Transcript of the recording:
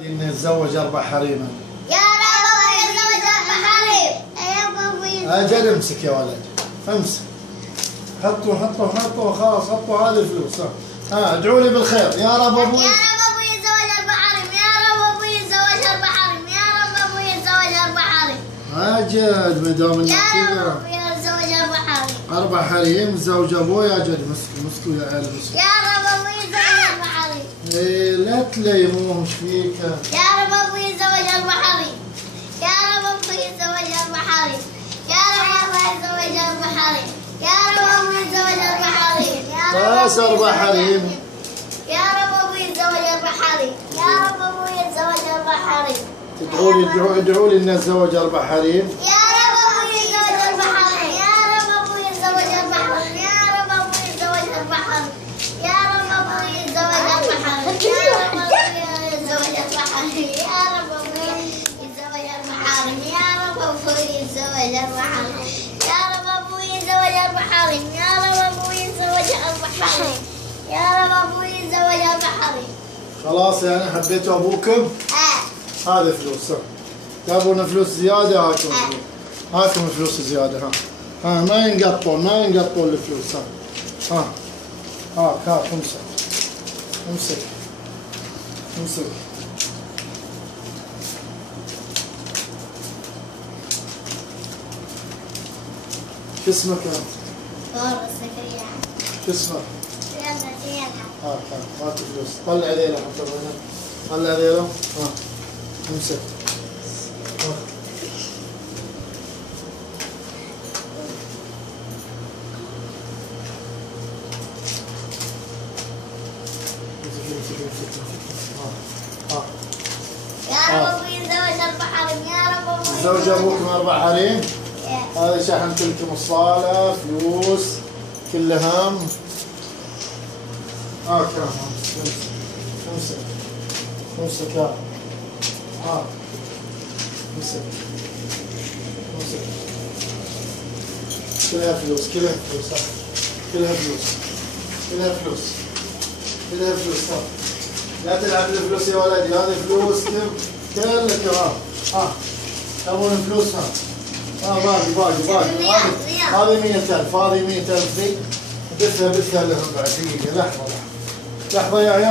نتزوج 4 حريم. يا رب يتزوج 4 حريم. يا ابوي اجل امسك يا ولد، امسك. حطوا خلاص، حطوا هذه الفلوس. ادعوا لي بالخير. يا رب ابوي يتزوج 4 حريم. يا رب ابوي يتزوج 4 حريم. يا رب ابوي يتزوج 4 حريم. اجل ما دام انك يا كذا. رب ابوي يتزوج 4 حريم. 4 حريم زوج ابوي. اجل مسكوا يا عيال مسكوا. يا رب ابوي يتزوج 4 حريم. ايه لا تليموه، ايش فيك؟ يا رب ابوي يتزوج 4 حريم. يا رب ابوي يتزوج 4 حريم. يا رب ابوي يتزوج 4 حريم. يا رب ابوي يتزوج 4 حريم. بس 4 حريم. يا رب ابوي يتزوج 4 حريم. يا رب ابوي يتزوج 4 حريم. ادعوا لي اني اتزوج 4 حريم. يا رب ابوي يتزوج 4 حريم. يا رب ابوي يتزوج 4 حريم. يا رب ابوي يتزوج 4 حريم. يا رب ابوي يتزوج 4 حريم. يا رب ابوي يتزوج 4 حريم. يا رب ابوي يتزوج 4 حريم. يا رب ابوي يتزوج 4 حريم. يا رب ابوي يتزوج 4 حريم. يا رب ابوي يتزوج 4 حريم. يا رب ابوي يتزوج 4 حريم. خلاص يعني حبيتوا ابوكم؟ هذه فلوس. تبون فلوس زياده؟ هاكم فلوس زياده. ما ينقطون الفلوس. هاك امسك. شو اسمك انت؟ فارس زكريا. شو اسمك؟ يلا هات فلوس. طلع ذيله، حط هنا. طلع ذيله. امسك. يا رب ابوي يتزوج 4 حريم. يا رب ابوي زوج ابوكم 4 حريم. هذا شحنت لكم الصاله، فلوس، كل هم. كم. امسك. امسك. كلها فلوس. لا تلعب بالفلوس يا ولدي، هذه فلوس كلك. تبون فلوس؟ باقي. هذه 100,000. هذه 100,000 ذي. بثها لهم بعد. دقيقة، لحظة يا عيال.